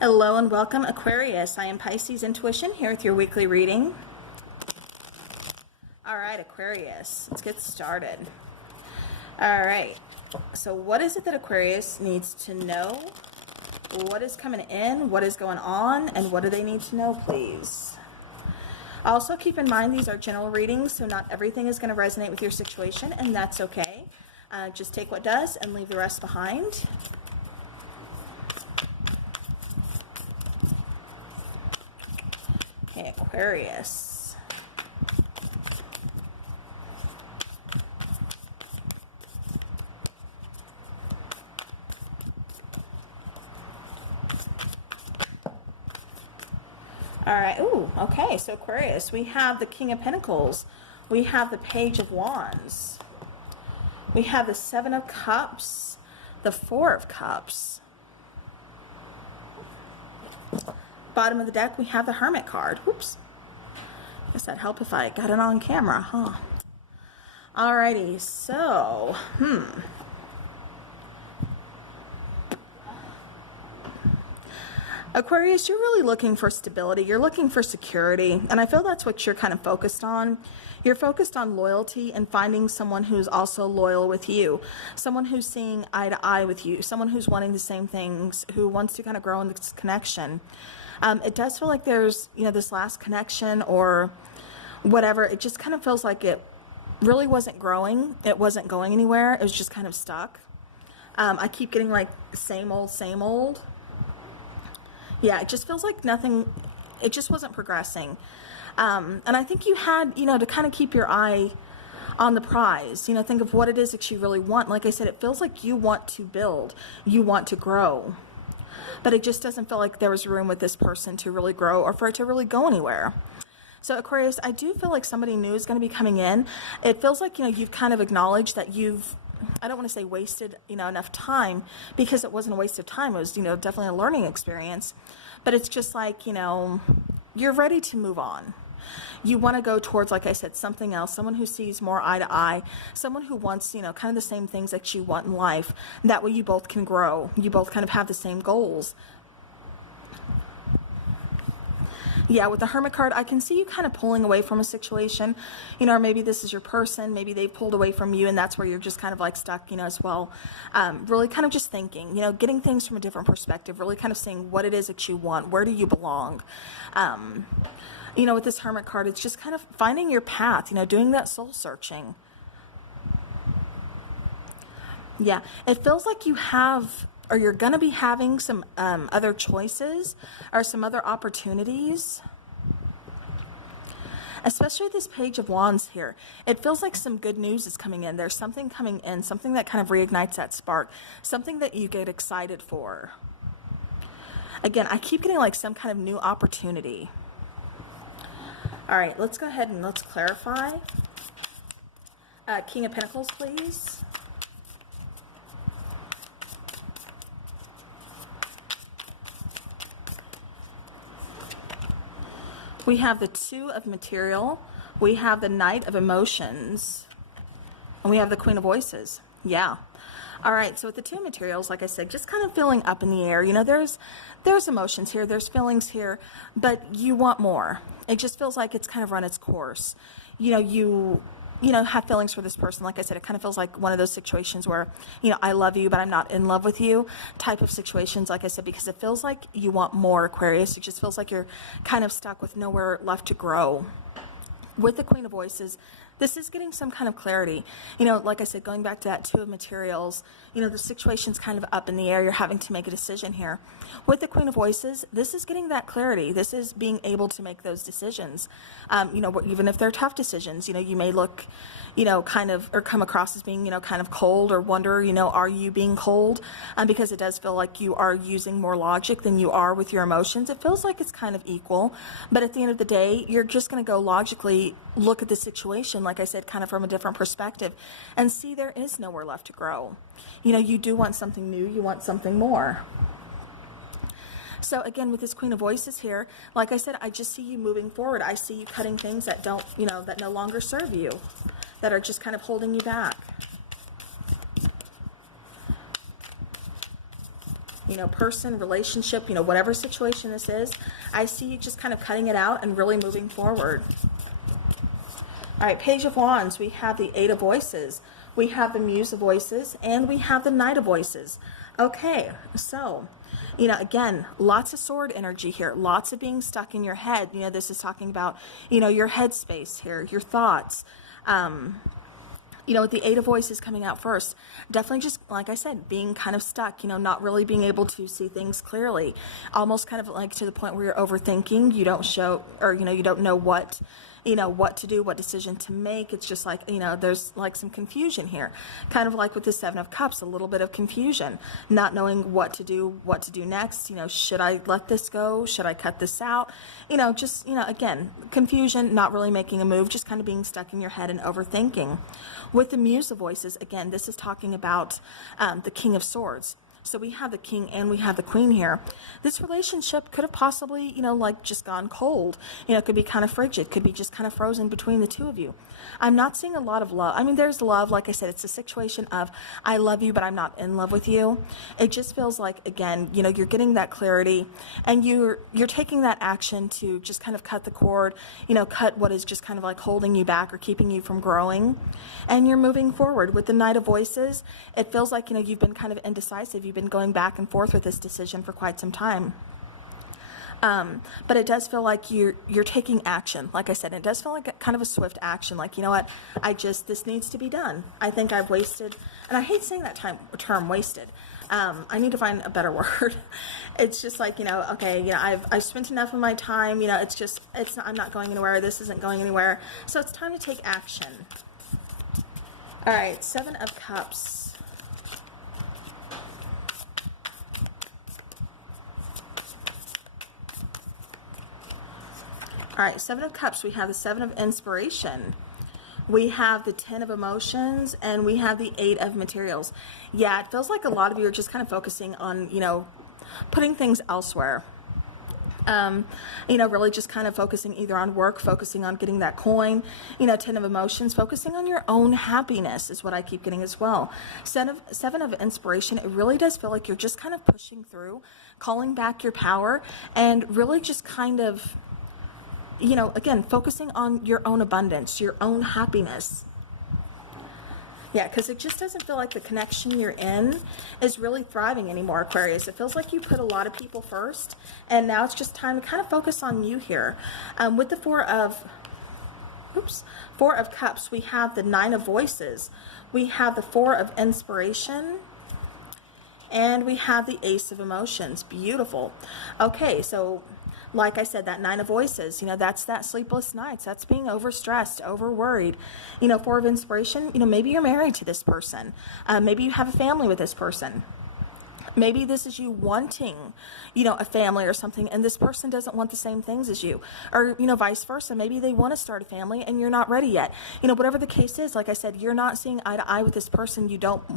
Hello and welcome, Aquarius. I am Pisces Intuition here with your weekly reading. All right, Aquarius, let's get started. All right, so what is it that Aquarius needs to know? What is coming in? What is going on? And what do they need to know, please? Also, keep in mind these are general readings, so not everything is going to resonate with your situation, and that's okay. Just take what does and leave the rest behind. Okay, Aquarius. All right. Ooh, okay. So Aquarius, we have the King of Pentacles. We have the Page of Wands. We have the Seven of Cups, the Four of Cups. Bottom of the deck, we have the Hermit card. Whoops. Guess that'd help if I got it on camera, huh? Alrighty, so, Aquarius, you're really looking for stability. You're looking for security. And I feel that's what you're kind of focused on. You're focused on loyalty and finding someone who's also loyal with you. Someone who's seeing eye to eye with you. Someone who's wanting the same things, who wants to kind of grow in this connection. It does feel like there's, this last connection or whatever. It just kind of feels like it really wasn't growing. It wasn't going anywhere. It was just kind of stuck. I keep getting like same old, same old. Yeah, it just feels like nothing, it just wasn't progressing. And I think you had, to kind of keep your eye on the prize, think of what it is that you really want. Like I said, it feels like you want to build, you want to grow, but it just doesn't feel like there was room with this person to really grow or for it to really go anywhere. So Aquarius, I do feel like somebody new is going to be coming in. It feels like, you've kind of acknowledged that I don't want to say wasted, enough time, because it wasn't a waste of time. It was, definitely a learning experience. But it's just like, you're ready to move on. You want to go towards, like I said, something else, someone who sees more eye to eye, someone who wants, kind of the same things that you want in life. That way you both can grow. You both kind of have the same goals. Yeah, with the Hermit card, I can see you kind of pulling away from a situation, or maybe this is your person, maybe they pulled away from you and that's where you're just kind of like stuck, as well. Really kind of just thinking, getting things from a different perspective, really kind of seeing what it is that you want, where do you belong? With this Hermit card, it's just kind of finding your path, doing that soul searching. Yeah, it feels like you have, or you're going to be having some other choices or some other opportunities. Especially this Page of Wands here. It feels like some good news is coming in. There's something coming in, something that kind of reignites that spark, something that you get excited for. Again, I keep getting like some kind of new opportunity. All right, let's go ahead and let's clarify. King of Pentacles, please. We have the Two of Material, we have the Knight of Emotions, and we have the Queen of Voices. Yeah. All right, so with the Two of Materials, like I said, just kind of feeling up in the air. There's emotions here, there's feelings here, but you want more. It just feels like it's kind of run its course. You have feelings for this person. Like I said, it kind of feels like one of those situations where, I love you, but I'm not in love with you type of situations, like I said, because it feels like you want more, Aquarius. It just feels like you're kind of stuck with nowhere left to grow. With the Queen of Voices, this is getting some kind of clarity. Like I said, going back to that Two of Materials, the situation's kind of up in the air. You're having to make a decision here. With the Queen of Voices, this is getting that clarity. This is being able to make those decisions. Even if they're tough decisions, you may look, kind of, or come across as being, kind of cold, or wonder, are you being cold? Because it does feel like you are using more logic than you are with your emotions. It feels like it's kind of equal, but at the end of the day, you're just going to go logically look at the situation, like I said, kind of from a different perspective, and see there is nowhere left to grow. You do want something new, you want something more. So again, with this Queen of Voices here, like I said, I just see you moving forward. I see you cutting things that don't, that no longer serve you, that are just kind of holding you back. you know, person, relationship, you know, whatever situation this is, I see you just kind of cutting it out and really moving forward. All right, Page of Wands, we have the Eight of Voices, we have the Muse of Voices, and we have the Knight of Voices. Okay, so, you know, again, lots of sword energy here, lots of being stuck in your head. You know, this is talking about, you know, your headspace here, your thoughts. You know, with the Eight of Voices coming out first, definitely just, like I said, being kind of stuck, you know, not really being able to see things clearly, almost kind of like to the point where you're overthinking, you don't show, or, you know, you don't know what, you know, what to do, what decision to make. It's just like, you know, there's like some confusion here, kind of like with the Seven of Cups, a little bit of confusion, not knowing what to do next. You know, should I let this go? Should I cut this out? You know, just, you know, again, confusion, not really making a move, just kind of being stuck in your head and overthinking. With the Muse of Voices, again, this is talking about the King of Swords. So we have the King and we have the Queen here. This relationship could have possibly, you know, like just gone cold. You know, it could be kind of frigid, could be just kind of frozen between the two of you. I'm not seeing a lot of love. I mean, there's love, like I said, it's a situation of I love you, but I'm not in love with you. It just feels like, again, you know, you're getting that clarity and you're taking that action to just kind of cut the cord, you know, cut what is just kind of like holding you back or keeping you from growing. And you're moving forward. With the Knight of Voices, it feels like, you know, you've been kind of indecisive. You've been going back and forth with this decision for quite some time. But it does feel like you're taking action. Like I said, it does feel like kind of a swift action. Like, you know what, this needs to be done. I think I've wasted, and I hate saying that term wasted. I need to find a better word. It's just like, you know, okay, you know, I've spent enough of my time, you know, I'm not going anywhere. This isn't going anywhere. So it's time to take action. All right, Seven of Cups. All right, Seven of Cups, we have the Seven of Inspiration. We have the 10 of Emotions, and we have the 8 of Materials. Yeah, it feels like a lot of you are just kind of focusing on, you know, putting things elsewhere. You know, really just kind of focusing either on work, focusing on getting that coin, you know, 10 of Emotions, focusing on your own happiness is what I keep getting as well. Seven of Inspiration, it really does feel like you're just kind of pushing through, calling back your power, and really just kind of, you know, again, focusing on your own abundance, your own happiness. Yeah, because it just doesn't feel like the connection you're in is really thriving anymore, Aquarius. It feels like you put a lot of people first, and now it's just time to kind of focus on you here. With the Four of Cups, we have the 9 of Voices. We have the 4 of Inspiration. And we have the Ace of Emotions. Beautiful. Okay, so like I said, that 9 of Voices, you know, that's that sleepless nights. That's being overstressed, overworried. You know, 4 of Inspiration, you know, maybe you're married to this person. Maybe you have a family with this person. Maybe this is you wanting, you know, a family or something, and this person doesn't want the same things as you. Or, you know, vice versa. Maybe they want to start a family and you're not ready yet. You know, whatever the case is, like I said, you're not seeing eye to eye with this person. You don't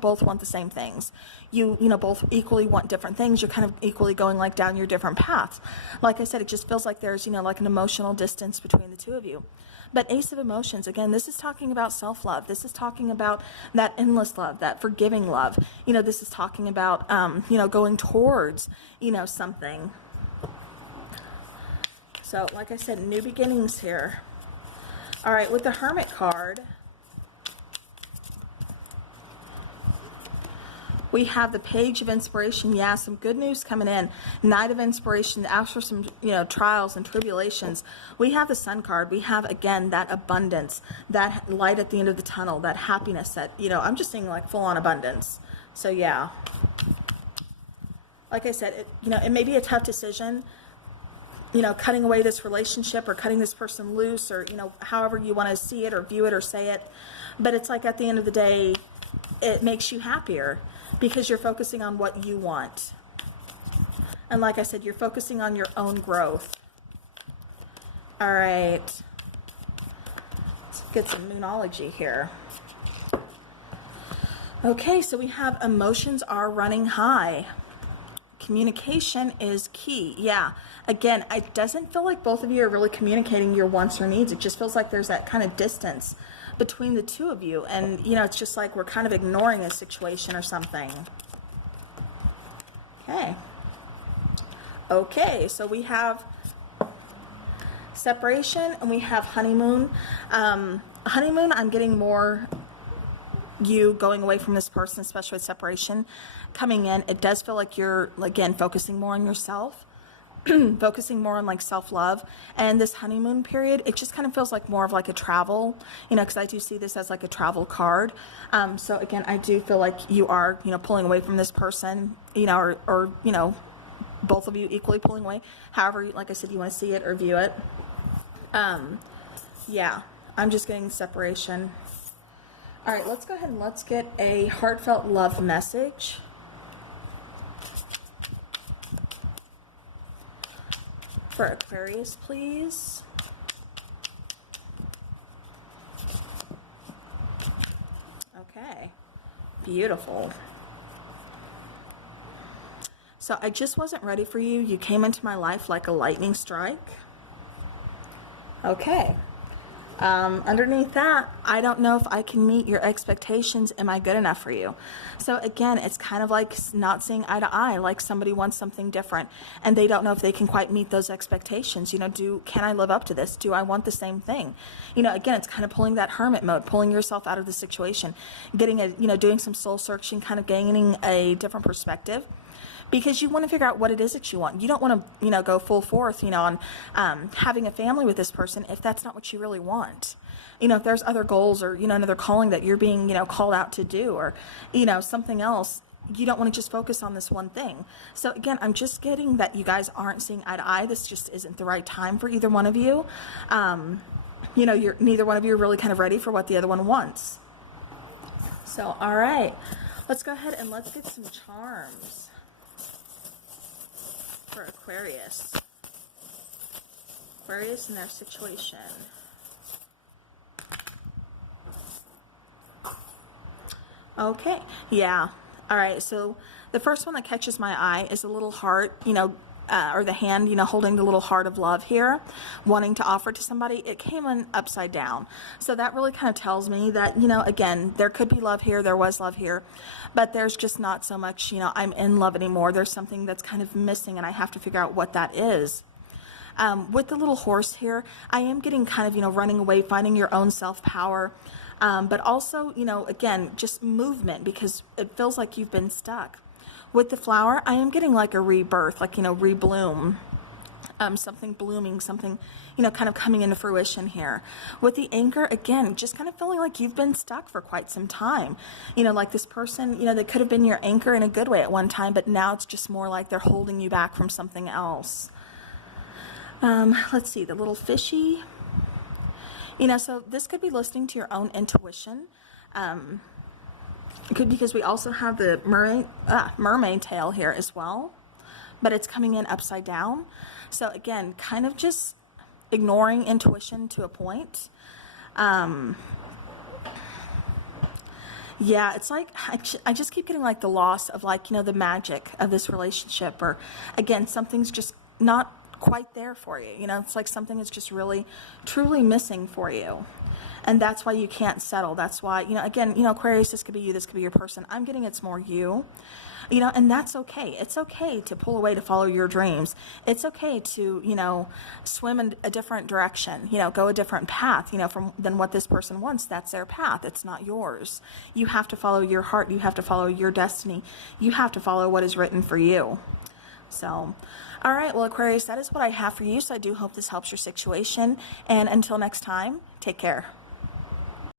both want the same things. You know, both equally want different things. You're kind of equally going like down your different paths. Like I said, it just feels like there's, you know, like an emotional distance between the two of you. But Ace of Emotions, again, this is talking about self-love. This is talking about that endless love, that forgiving love. You know, this is talking about, you know, going towards, you know, something. So, like I said, new beginnings here. All right, with the Hermit card, we have the Page of Inspiration. Yeah, some good news coming in. Knight of Inspiration, after some, you know, trials and tribulations. We have the Sun card. We have, again, that abundance, that light at the end of the tunnel, that happiness that, you know, I'm just seeing like full-on abundance. So, yeah. Like I said, you know, it may be a tough decision, you know, cutting away this relationship or cutting this person loose, or, you know, however you want to see it or view it or say it. But it's like at the end of the day, it makes you happier, because you're focusing on what you want. And like I said, you're focusing on your own growth. All right. Let's get some moonology here. Okay, so we have emotions are running high. Communication is key. Yeah. Again, it doesn't feel like both of you are really communicating your wants or needs. It just feels like there's that kind of distance between the two of you, and you know, it's just like we're kind of ignoring a situation or something. Okay. Okay, so we have separation and we have honeymoon. Honeymoon, I'm getting more you going away from this person, especially with separation coming in. It does feel like you're, again, focusing more on yourself, focusing more on like self-love. And this honeymoon period, it just kind of feels like more of like a travel, you know, because I do see this as like a travel card. So again, I do feel like you are, you know, pulling away from this person, you know, or you know, both of you equally pulling away. However, like I said, you want to see it or view it. Yeah, I'm just getting separation. All right, let's go ahead and let's get a heartfelt love message. For Aquarius, please. Okay, beautiful. So I just wasn't ready for you. You came into my life like a lightning strike. Okay. Underneath that, I don't know if I can meet your expectations. Am I good enough for you? So again, it's kind of like not seeing eye to eye, like somebody wants something different and they don't know if they can quite meet those expectations. You know, can I live up to this? Do I want the same thing? You know, again, it's kind of pulling that hermit mode, pulling yourself out of the situation, getting doing some soul searching, kind of gaining a different perspective. Because you want to figure out what it is that you want. You don't want to, you know, go full forth, you know, on having a family with this person if that's not what you really want. You know, if there's other goals or, you know, another calling that you're being, you know, called out to do or, you know, something else, you don't want to just focus on this one thing. So again, I'm just getting that you guys aren't seeing eye to eye. This just isn't the right time for either one of you. You know, neither one of you are really kind of ready for what the other one wants. So, all right, let's go ahead and let's get some charms for Aquarius. Aquarius and their situation. Okay, yeah. All right, so the first one that catches my eye is a little heart, you know, or the hand, you know, holding the little heart of love here, wanting to offer to somebody. It came in upside down. So that really kind of tells me that, you know, again, there could be love here, there was love here, but there's just not so much, you know, I'm in love anymore. There's something that's kind of missing and I have to figure out what that is. With the little horse here, I am getting kind of, you know, running away, finding your own self-power, but also, you know, again, just movement because it feels like you've been stuck. With the flower, I am getting like a rebirth, like, you know, rebloom, something blooming, something, you know, kind of coming into fruition here. With the anchor, again, just kind of feeling like you've been stuck for quite some time. You know, like this person, you know, they could have been your anchor in a good way at one time, but now it's just more like they're holding you back from something else. Let's see, the little fishy. You know, so this could be listening to your own intuition. Because we also have the mermaid tail here as well, but it's coming in upside down. So again, kind of just ignoring intuition to a point. Yeah, it's like I just keep getting like the loss of like, you know, the magic of this relationship, or again, something's just not quite there for you. You know, it's like something is just really, truly missing for you. And that's why you can't settle. That's why, you know, again, you know, Aquarius, this could be you, this could be your person. I'm getting it's more you, you know, and that's okay. It's okay to pull away to follow your dreams. It's okay to, you know, swim in a different direction, you know, go a different path, you know, than what this person wants. That's their path. It's not yours. You have to follow your heart. You have to follow your destiny. You have to follow what is written for you. So, all right, well, Aquarius, that is what I have for you. So I do hope this helps your situation. And until next time, take care.